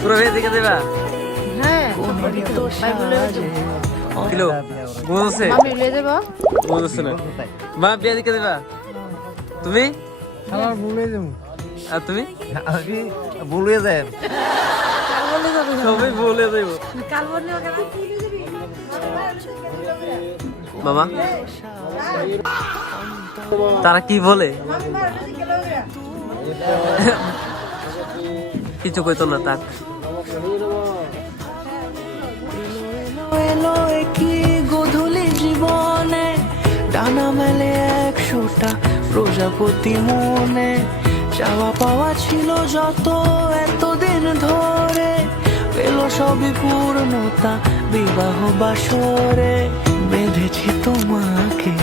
পুরো ভেয়ে দেখে দেবা। হ্যাঁ কিলো বুঝছে বুঝছে না মা বিয়ে দেখে দেবা তুমি আমার ভুলে যাবো আর তুমি আমি ভুলে যাই সবাই বলে দেবো মামা তারা কি বলে কিছু কইতো না তাক কি গোধূলি জীবনে ডানা মেলে 100টা প্রজাপতি মনে চাওয়া পাওয়া ছিল যত এতদিন ধরে পেল সবই পূর্ণতা বিবাহ বাসরে বেঁধেছি তোমাকে